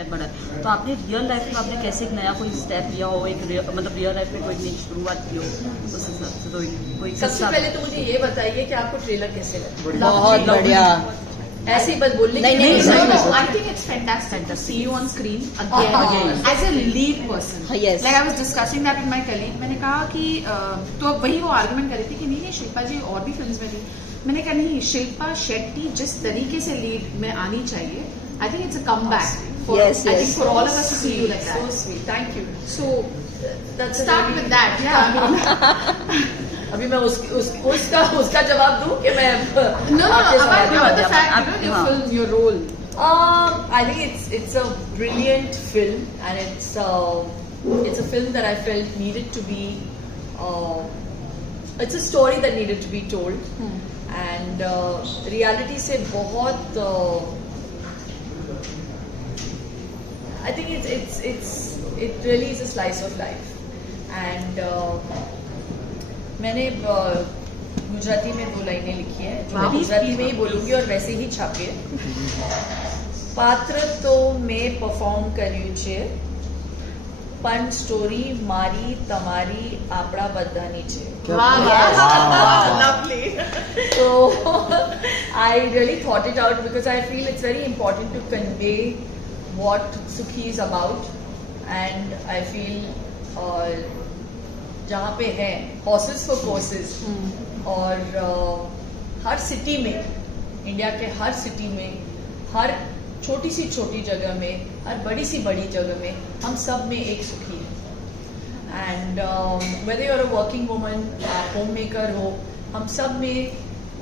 Step बढ़ा है। तो आपने रियल लाइफ में आपने कैसे एक नया कोई स्टेप लिया हो, एक मतलब रियल लाइफ में कोई नई शुरुआत की हो उस हिसाब से, तो कोई सबसे पहले तो मुझे ये बताइए कि आपको ट्रेलर कैसे लगा? बहुत बढ़िया। ऐसे ही बस बोलने नहीं, की नहीं, No, I think it's fantastic to see you on screen again as a lead person. Yes. Like I was discussing that with my colleague. मैंने कहा कि तो वही वो आर्गुमेंट कर रही थी कि नहीं शिल्पा जी और भी फिल्म्स में थी। मैंने कहा नहीं, शिल्पा शेट्टी जिस तरीके से लीड में आनी चाहिए, I think it's a comeback. Yes, I think yes. for all of us to see you like So that. sweet, thank you. So that's Start with that, yeah. अभी मैं उसका जवाब दूं कि मैं No, about the fact, your film, your role. I think it's a brilliant film, and it's a film that I felt needed to be. It's a story that needed to be told, and reality से बहुत. I think it really is a slice of life, and मैंने गुजराती में 2 लाइनें लिखी हैं जो मैं गुजराती में ही बोलूंगी और वैसे ही छापी है। पात्र तो मैं परफॉर्म કર્યું છે પણ સ્ટોરી મારી તમારી આપણા બધાની છે। Lovely. So I really thought it out because I feel it's very important to convey what Sukhi is about, and I feel जहाँ पे हैं horses for courses और हर सिटी में, इंडिया के हर सिटी में, हर छोटी सी छोटी जगह में, हर बड़ी सी बड़ी जगह में हम सब में एक सुखी है। And whether you're a working woman, home maker हो, हम सब में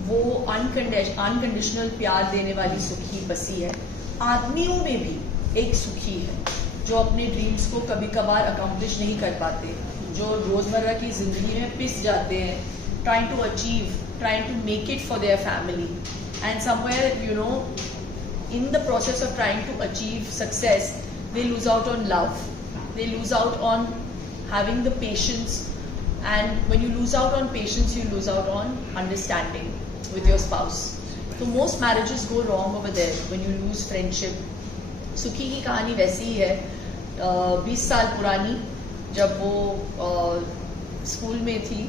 वो अनकंडीशनल प्यार देने वाली सुखी बसी है। आदमियों में भी एक सुखी है जो अपने ड्रीम्स को कभी कभार अकम्प्लिश नहीं कर पाते, जो रोजमर्रा की जिंदगी में पिस जाते हैं, trying to achieve, trying to make it for their family, and somewhere you know in the process of trying to achieve success they lose out on love, they lose out on having the patience, and when you lose out on patience you lose out on understanding with your spouse. So most marriages go wrong over there when you lose friendship. सुखी की कहानी वैसी ही है, 20 साल पुरानी, जब वो school में थी,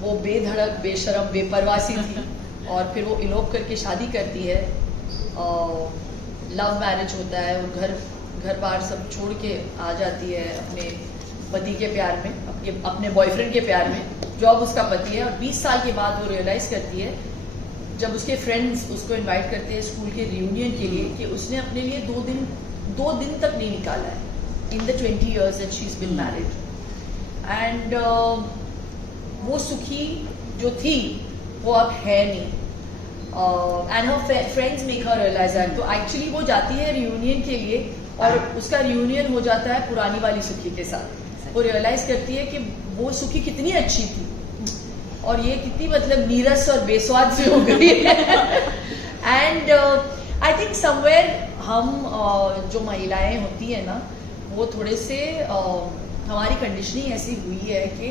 वो बेधड़क बेशरम बेपरवासी थी और फिर वो इलोप करके शादी करती है, लव मैरिज होता है, वो घर बार सब छोड़ के आ जाती है अपने पति के प्यार में, अपने बॉयफ्रेंड के प्यार में जो अब उसका पति है। और 20 साल के बाद वो रियलाइज करती है जब उसके फ्रेंड्स उसको इनवाइट करते हैं स्कूल के रियूनियन के लिए कि उसने अपने लिए 2 दिन तक नहीं निकाला है in the 20 years that she's been married. And वो सुखी जो थी वो अब है नहीं, and her friends make her realise that. तो एक्चुअली वो जाती है रियूनियन के लिए और उसका रियूनियन हो जाता है पुरानी वाली सुखी के साथ। वो रियलाइज करती है कि वो सुखी कितनी अच्छी थी और ये कितनी मतलब नीरस और बेस्वाद से हो गई है। एंड आई थिंक समवेयर हम जो महिलाएं होती है ना, वो थोड़े से हमारी कंडीशनिंग ऐसी हुई है कि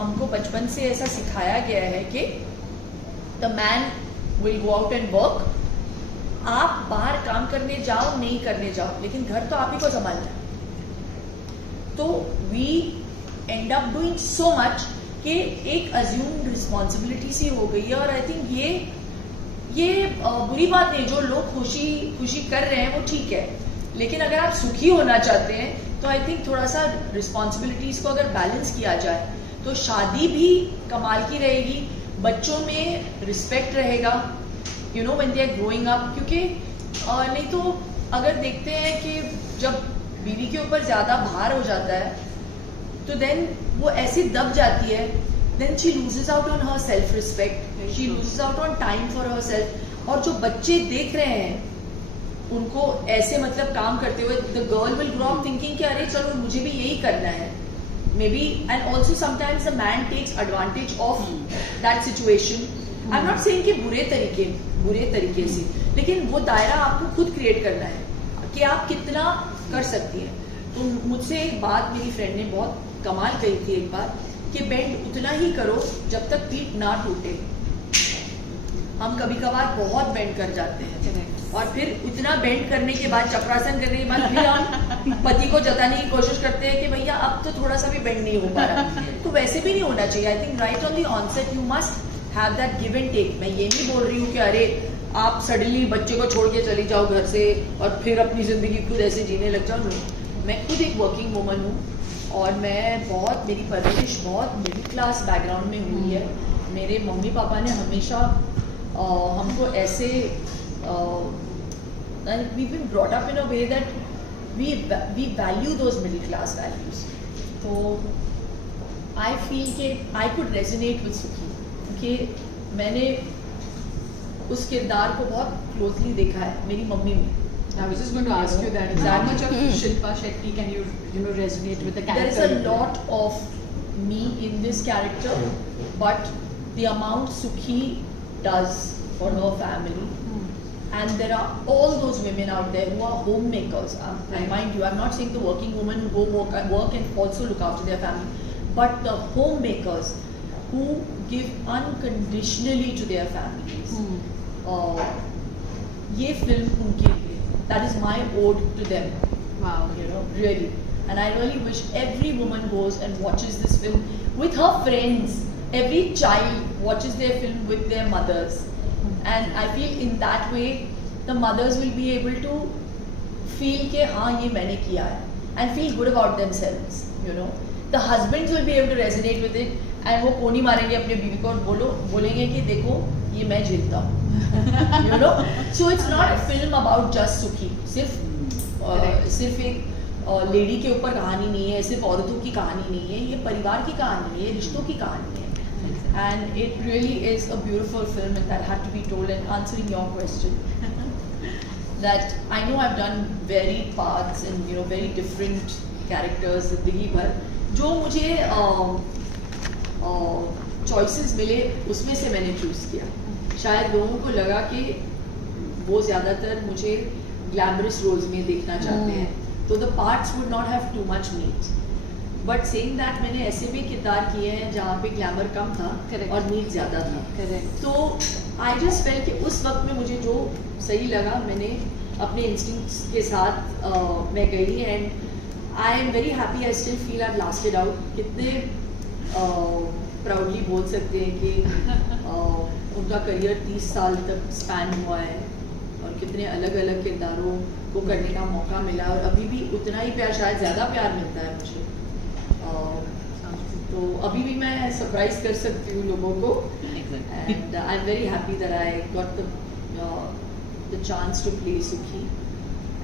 हमको बचपन से ऐसा सिखाया गया है कि the man will go out and work, आप बाहर काम करने जाओ नहीं करने जाओ, लेकिन घर तो आप ही को संभालना है। तो we end up doing so much कि एक अज्यूम्ड रिस्पॉन्सिबिलिटी सी हो गई है। और आई थिंक ये बुरी बात नहीं, जो लोग खुशी कर रहे हैं वो ठीक है, लेकिन अगर आप सुखी होना चाहते हैं तो आई थिंक थोड़ा सा रिस्पॉन्सिबिलिटीज को अगर बैलेंस किया जाए तो शादी भी कमाल की रहेगी, बच्चों में रिस्पेक्ट रहेगा, you know when they are growing up. क्योंकि नहीं तो अगर देखते हैं कि जब बीवी के ऊपर ज्यादा भार हो जाता है तो देन वो ऐसे दब जाती है, then she loses out on her self respect, she loses out on time for herself. और जो बच्चे देख रहे हैं उनको ऐसे मतलब काम करते हुए, the girl will grow up thinking कि अरे चलो मुझे भी यही करना है, maybe. And also sometimes the man takes advantage of that situation. I am not saying कि बुरे तरीके से, लेकिन वो दायरा आपको खुद क्रिएट करना है कि आप कितना कर सकती हैं। तो मुझसे एक बात मेरी फ्रेंड ने बहुत कमाल कही थी एक बार कि बेंड उतना ही करो जब तक पीठ ना टूटे। हम कभी कभार बहुत बेंड कर जाते हैं और फिर इतना बेंड करने के बाद, चक्रासन करने के बाद फिर हम पति को जताने की कोशिश करते हैं कि भैया अब तो थोड़ा सा भी बेंड नहीं हो पा रहा। तो वैसे भी नहीं होना चाहिए। I think right on the onset you must have that give and take. मैं ये नहीं बोल रही हूँ कि अरे आप सडनली बच्चे को छोड़ के चली जाओ घर से और फिर अपनी जिंदगी खुद ऐसे जीने लग जाओ। मैं खुद एक वर्किंग वुमन हूँ और मेरी परवरिश बहुत मिडिल क्लास बैकग्राउंड में हुई है। मेरे मम्मी पापा ने हमेशा हमको ऐसे we've been brought up in a way that we value those middle class values. तो I feel कि I could resonate with सुखी, क्योंकि मैंने उस किरदार को बहुत क्लोजली देखा है मेरी मम्मी में। I was just going to ask you that. How much of Shilpa Shetty can you know resonate with the character? There is a lot of me in this character, but the amount Sukhi does for her family, and there are all those women out there who are homemakers. And mind you, I'm not saying the working women who go work and also look after their family, but the homemakers who give unconditionally to their families. ये film उनके लिए, that is my ode to them. Wow. You know, really. And I really wish every woman goes and watches this film with her friends. Every child watches their film with their mothers. And I feel in that way, the mothers will be able to feel कि हाँ ये मैंने किया है, and feel good about themselves. You know, the husbands will be able to resonate with it, and वो कोनी मारेंगे अपने बीवी को और बोलेंगे कि देखो ये मैं झेलता हूँ. You know, so it's not a film about just Sukhi. सिर्फ एक लेडी के ऊपर कहानी नहीं है, सिर्फ औरतों की कहानी नहीं है, ये परिवार की कहानी है, रिश्तों की कहानी है. And it really is a beautiful film, and that had to be told. And answering your question, that I know I've done varied parts and very different characters जिंदगी भर. जो मुझे choices मिले उसमें से मैंने choose किया. शायद लोगों को लगा कि वो ज़्यादातर मुझे glamorous roles में देखना चाहते हैं, तो the parts would not have too much meat. But saying that मैंने ऐसे भी किरदार किए हैं जहाँ पे ग्लैमर कम था और मीट ज़्यादा था. तो आई जस्ट फेल कि उस वक्त में मुझे जो सही लगा, मैंने अपने इंस्टिंक्ट्स के साथ मैं गई. And I am very happy. I still feel I lasted out. कितने प्राउडली बोल सकते हैं कि उनका करियर 30 साल तक स्पैन हुआ है और कितने अलग अलग किरदारों को करने का मौका मिला, और अभी भी उतना ही प्यार, शायद ज़्यादा प्यार मिलता है मुझे. तो अभी भी मैं सरप्राइज कर सकती हूँ लोगों को. And I am very happy that I got the chance to play Sukhi.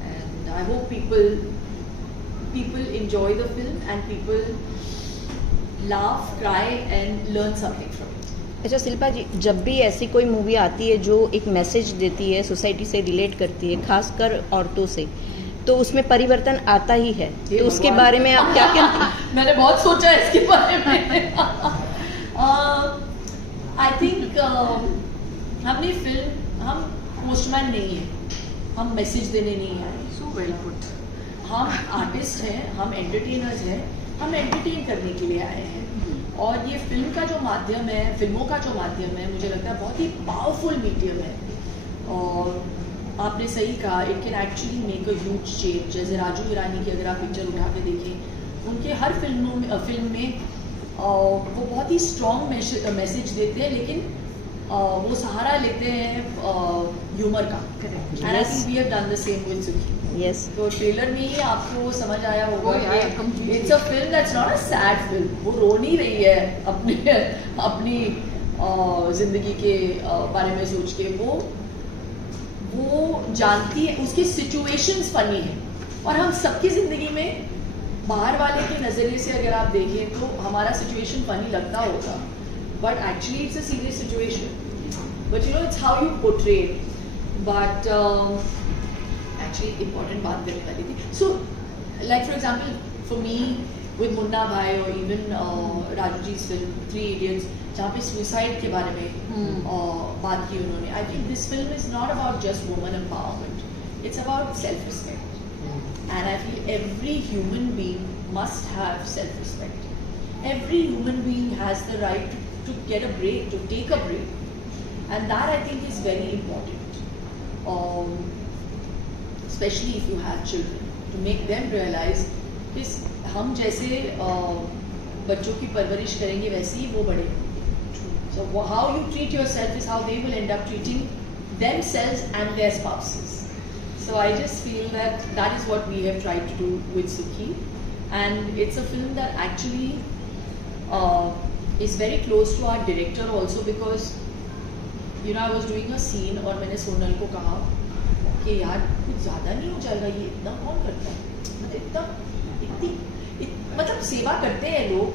And I hope people enjoy the film and people laugh, cry and learn something from it. अच्छा शिल्पा जी, जब भी ऐसी कोई मूवी आती है जो एक मैसेज देती है, सोसाइटी से रिलेट करती है, खासकर औरतों से, तो उसमें परिवर्तन आता ही है. तो उसके बारे में आप क्या कहते हैं? मैंने बहुत सोचा है इसके बारे में. आई थिंक हमने फिल्म, हम पोस्टमैन नहीं है, हम मैसेज देने नहीं आए. So well put. हम आर्टिस्ट हैं, हम एंटरटेनर्स हैं, हम एंटरटेन करने के लिए आए हैं. और ये फिल्म का जो माध्यम है, फिल्मों का जो माध्यम है, मुझे लगता है बहुत ही पावरफुल मीडियम है. और आपने सही कहा, it can actually make a huge change. जैसे राजू हिरानी की अगर आप पिक्चर उठा के देखें, उनके हर फिल्म में वो बहुत ही स्ट्रॉन्ग मैसेज देते हैं, लेकिन वो सहारा लेते हैं ह्यूमर का. And I think we have done the same with Sukhee. Yes. तो ट्रेलर में ही आपको वो समझ आया होगा कि it's a film that's not a sad film. वो रो नहीं रही है अपनी जिंदगी के बारे में सोच के. वो जानती है, उसकी सिचुएशंस फनी है. और हम सबकी जिंदगी में बाहर वाले के नजरिए से अगर आप देखें तो हमारा सिचुएशन फनी लगता होगा, but actually it's a serious situation. But it's how you portray. But actually important बात करने वाली थी. So like for example for me with Munna भाई और even Raju ji film 3 Idiots, जहाँ पे सुसाइड के बारे में बात की उन्होंने. I think this film is not about just woman empowerment, it's about self respect. And I feel every human being must have self respect. Every human being has the right to get a break, to take a break. and that I think is very important, especially if you have children, to make them realize कि हम जैसे बच्चों की परवरिश करेंगे वैसे ही वो बड़े होंगे. So how you treat yourself is how they will end up treating themselves and their spouses. So I just feel that that is what we have tried to do with Sukhi, and it's a film that actually is very close to our director also, because you know I was doing a scene और मैंने सोनल को कहा कि यार कुछ ज़्यादा नहीं हो जाएगा, ये इतना कौन करता है, मतलब सेवा करते हैं लोग,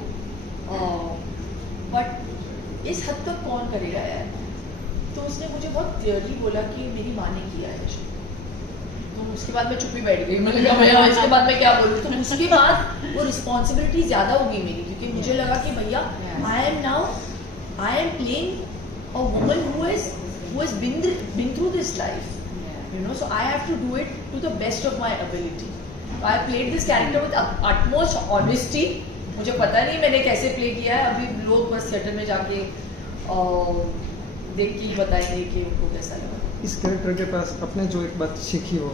बट इस हद तक कौन करेगा यार. तो उसने मुझे बहुत क्लियरली बोला कि मेरी माँ ने किया है. तो उसके बाद मैं चुप ही बैठ गई, मैंने कहा भैया इसके बाद मैं क्या बोलूँ. तो उसके बाद वो रिस्पॉन्सिबिलिटी ज़्यादा हो गई मेरी, क्योंकि मुझे लगा कि भैया I am playing a woman who has been through this life, you know, so I have to do it to the best of my ability. So I played this character with utmost honesty. मुझे पता नहीं मैंने कैसे play किया है, अभी लोग बस थिएटर में जाके देख के बताएंगे कि उनको कैसा लगा. इस कैरेक्टर के पास अपने जो एक बात सीखी हो.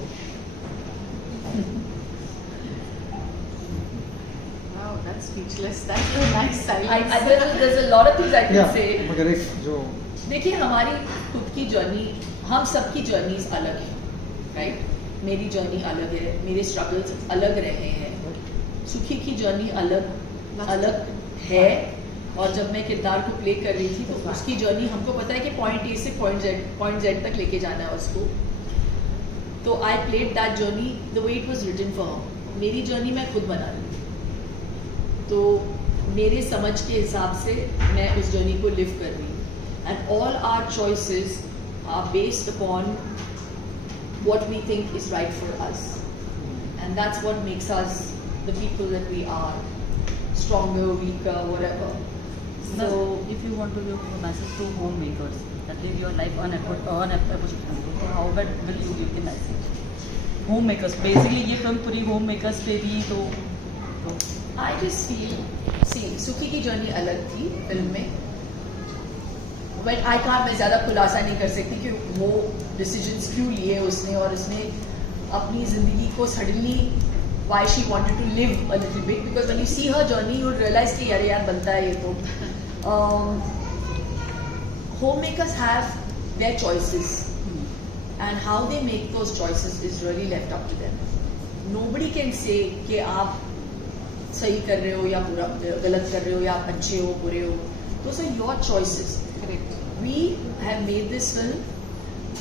Wow, that's speechless. That's a nice silence. There's a lot of things I can say. मगर एक जो देखिए हमारी खुद की जर्नी, हम सबकी जर्नीज अलग है, राइट. मेरी जर्नी अलग है, मेरे स्ट्रगल्स अलग रहे हैं, सुखी की जर्नी अलग है. और जब मैं किरदार को प्ले कर रही थी तो उसकी जर्नी हमको पता है कि पॉइंट ए से पॉइंट जेड तक लेके जाना है उसको. तो I played that journey the way it was written for her. मेरी जर्नी मैं खुद बना रही हूँ, तो मेरे समझ के हिसाब से मैं उस जर्नी को लिव कर रही हूँ. And all our choices are based upon what we think is right for us, and that's what makes us the people that we are, stronger, weaker, whatever. So if you want to give a message to homemakers that live your life unapologetically, so how will you give the message? Homemakers, basically ये film पूरी homemakers पे थी, तो I just feel, see, सुखी की journey अलग थी film में, बट मैं ज़्यादा खुलासा नहीं कर सकती कि वो डिसीजंस क्यों लिए उसने, और उसने अपनी ज़िंदगी को suddenly why she wanted to live a little bit, because when you see her journey you realise कि अरे यार बनता है ये तो. Home makers have their choices, and how they make those choices is really left up to them. Nobody can say कि आप सही कर रहे हो या बुरा गलत कर रहे हो, या आप अच्छे हो बुरे हो. Those are your choices. We have made this film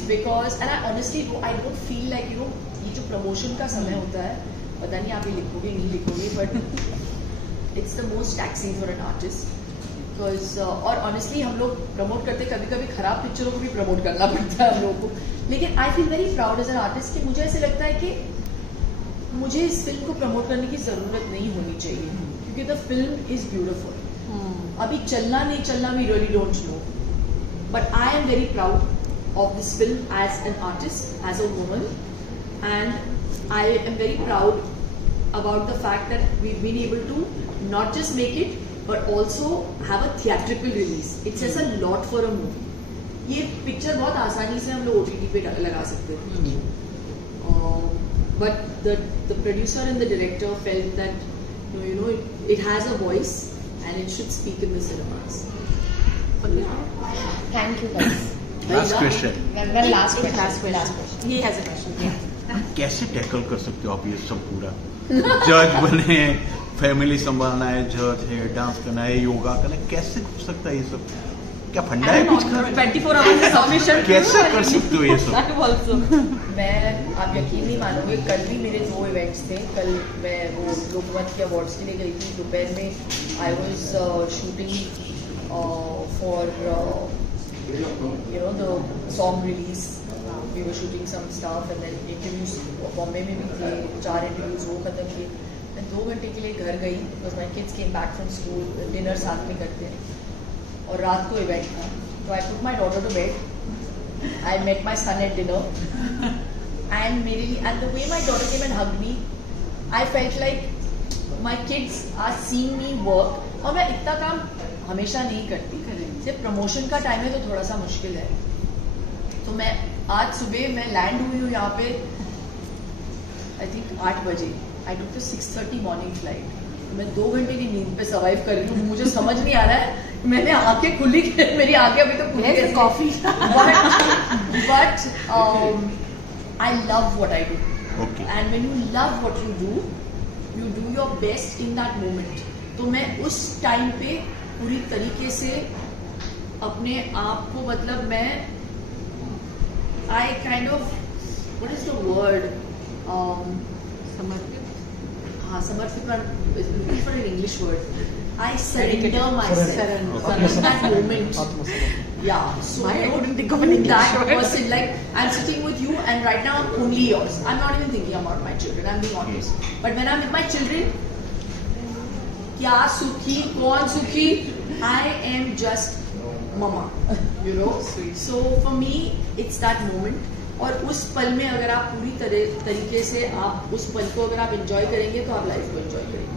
because, and I honestly don't feel like, you know, ये जो प्रमोशन का समय होता है, पता नहीं आप ये लिखोगे नहीं लिखोगे, but it's the most taxing for an artist, because और honestly हम लोग प्रमोट करते कभी कभी खराब पिक्चरों को भी प्रमोट करना पड़ता है हम लोगों को. लेकिन I feel very proud as an artist कि मुझे ऐसे लगता है कि मुझे इस फिल्म को प्रमोट करने की ज़रूरत नहीं होनी चाहिए, क्योंकि the film is beautiful. अभी चलना नहीं चलना we really don't know. But I am very proud of this film as an artist, as a woman, and I am very proud about the fact that we've been able to not just make it, but also have a theatrical release. It says a lot for a movie. ये picture बहुत आसानी से हम लोग OTT पे लगा सकते हैं, but the producer and the director felt that you know it has a voice and it should speak in the cinemas. Thank you guys. Last question, Then last question. He has a question. कैसे tackle कर सकते हो आप ये सब पूरा? जज बने, फैमिली संभालना है, जज है, डांस करना है, योगा करना है, कैसे हो सकता है ये सब? क्या फंडा है कुछ का? 24 hours is sufficient. कैसे कर सकते हो ये सब? I also. आप यकीन नहीं मानोगे, कल भी मेरे 2 इवेंट्स थे. कल मैं वो लोकमत के अवार्ड्स के लिए गई थी. दोपहर में I was shooting for you know the song release. We were shooting some stuff and then interviews Bombay में भी थे. 4 इंटरव्यूज वो खत्म किए. मैं 2 घंटे के लिए घर गई because my kids came back from school. Dinner साथ में करते हैं और रात को इवेंट था. तो I put my daughter to bed. I met my son at dinner and the way my daughter came and hugged me, I felt like my kids are seeing me work. और मैं इतना काम हमेशा नहीं करती. सिर्फ प्रमोशन का time है तो थोड़ा सा मुश्किल है, मैं आज सुबह मैं लैंड हुई हूँ यहाँ पे आई थिंक 8 बजे. आई टुक द 6:30 मॉर्निंग फ्लाइट. मैं 2 घंटे की नींद पे सर्वाइव कर रही हूँ. मुझे समझ नहीं आ रहा है, मैंने आंखें खुली, मेरी आंखें अभी तो खुली है. Coffee but I love what I do. Okay. And when you love what you do your best in that moment. तो मैं उस टाइम पे पूरी तरीके से अपने आप को, मतलब मैं I kind of, what is the word? हाँ, समर्पित, looking for an English word. I surrender myself in that moment. Yeah, so I don't couldn't think of do an English that word. person. Like, I'm sitting with you and right now I'm only yours. I'm not even thinking about my children. I'm being honest. But when I'm with my children, क्या सुखी, कौन सुखी, I am just mama, you know. So for me, it's that moment. और उस पल में अगर आप पूरी तरीके से आप उस पल को अगर आप enjoy करेंगे तो आप लाइफ को enjoy करेंगे.